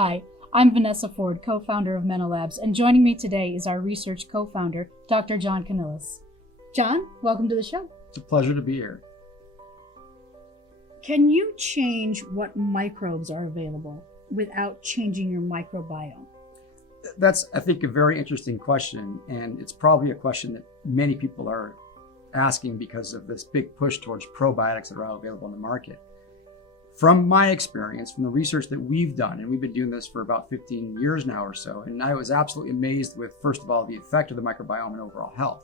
Hi, I'm Vanessa Ford, co-founder of Menolabs, and joining me today is our research co-founder, Dr. John Kohnilus. John, welcome to the show. It's a pleasure to be here. Can you change what microbes are available without changing your microbiome? That's, I think, a very interesting question, and it's probably a question that many people are asking because of this big push towards probiotics that are available in the market. From my experience, from the research that we've done, and we've been doing this for about 15 years now or so, and I was absolutely amazed with, first of all, the effect of the microbiome on overall health.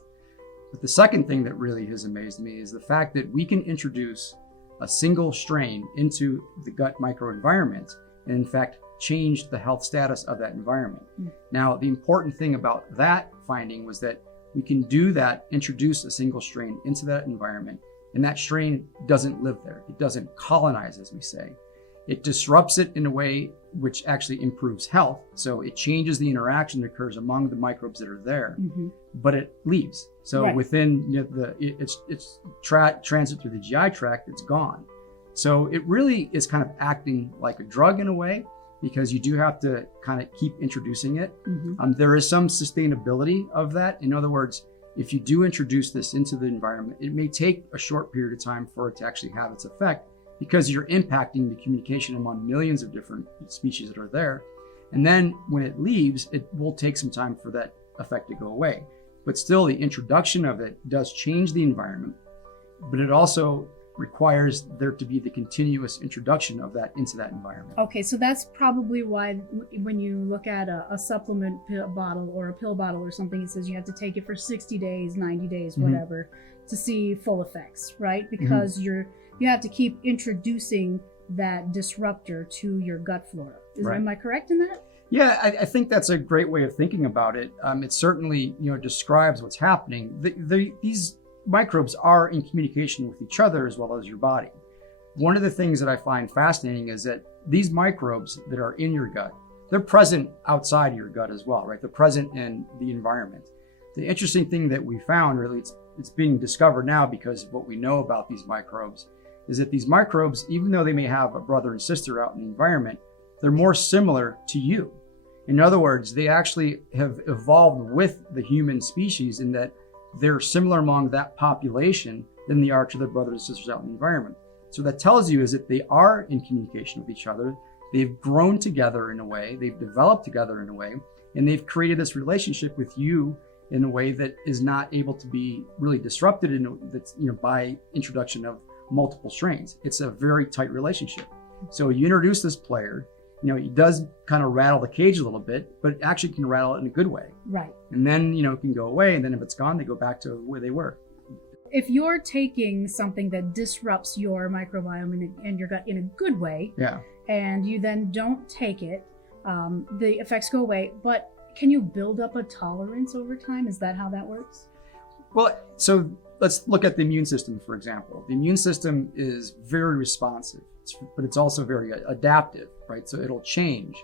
But the second thing that really has amazed me is the fact that we can introduce a single strain into the gut microenvironment and, in fact, change the health status of that environment. Now, the important thing about that finding was that we can do that, introduce a single strain into that environment, and that strain doesn't live there. It doesn't colonize, as we say. It disrupts it in a way which actually improves health. So it changes the interaction that occurs among the microbes that are there, but it leaves. So within its transit through the GI tract, it's gone. So it really is kind of acting like a drug in a way, because you do have to kind of keep introducing it. There is some sustainability of that. In other words, if you do introduce this into the environment, it may take a short period of time for it to actually have its effect, because you're impacting the communication among millions of different species that are there. And then when it leaves, it will take some time for that effect to go away. But still, the introduction of it does change the environment, but it also requires there to be the continuous introduction of that into that environment. Okay, so that's probably why when you look at a supplement bottle or a pill bottle or something, it says you have to take it for 60 days, 90 days, whatever, to see full effects, right? Because you have to keep introducing that disruptor to your gut flora. Am I correct in that? Yeah, I think that's a great way of thinking about it. It certainly describes what's happening. These microbes are in communication with each other as well as your body. One of the things that I find fascinating is that these microbes that are in your gut, they're present outside your gut as well, right? They're present in the environment. The interesting thing that we found, really, it's being discovered now because of what we know about these microbes, is that these microbes, even though they may have a brother and sister out in the environment, they're more similar to you. In other words, they actually have evolved with the human species in that they're similar among that population than they are to their brothers and sisters out in the environment. So that tells you is that they are in communication with each other. They've grown together in a way, they've developed together in a way, and they've created this relationship with you in a way that is not able to be really disrupted by introduction of multiple strains. It's a very tight relationship. So you introduce this player, it does kind of rattle the cage a little bit, but it actually can rattle it in a good way. Right. And then, it can go away. And then if it's gone, they go back to where they were. If you're taking something that disrupts your microbiome and your gut in a good way, and you then don't take it, the effects go away. But can you build up a tolerance over time? Is that how that works? Well, so let's look at the immune system, for example. The immune system is very responsive, but it's also very adaptive, right? So it'll change.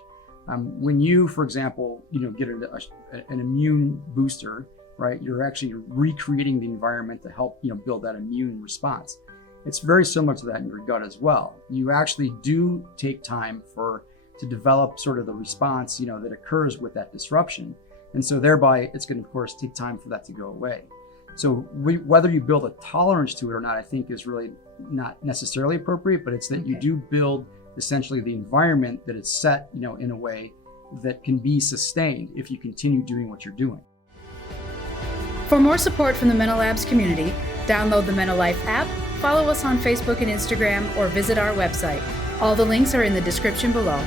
When you, for example, get an immune booster, right? You're actually recreating the environment to help, build that immune response. It's very similar to that in your gut as well. You actually do take time to develop sort of the response, that occurs with that disruption. And so thereby it's going to, of course, take time for that to go away. So whether you build a tolerance to it or not, I think is really not necessarily appropriate, but it's that you do build essentially the environment that is set, in a way that can be sustained if you continue doing what you're doing. For more support from the Menolabs community, download the Menolife app, follow us on Facebook and Instagram, or visit our website. All the links are in the description below.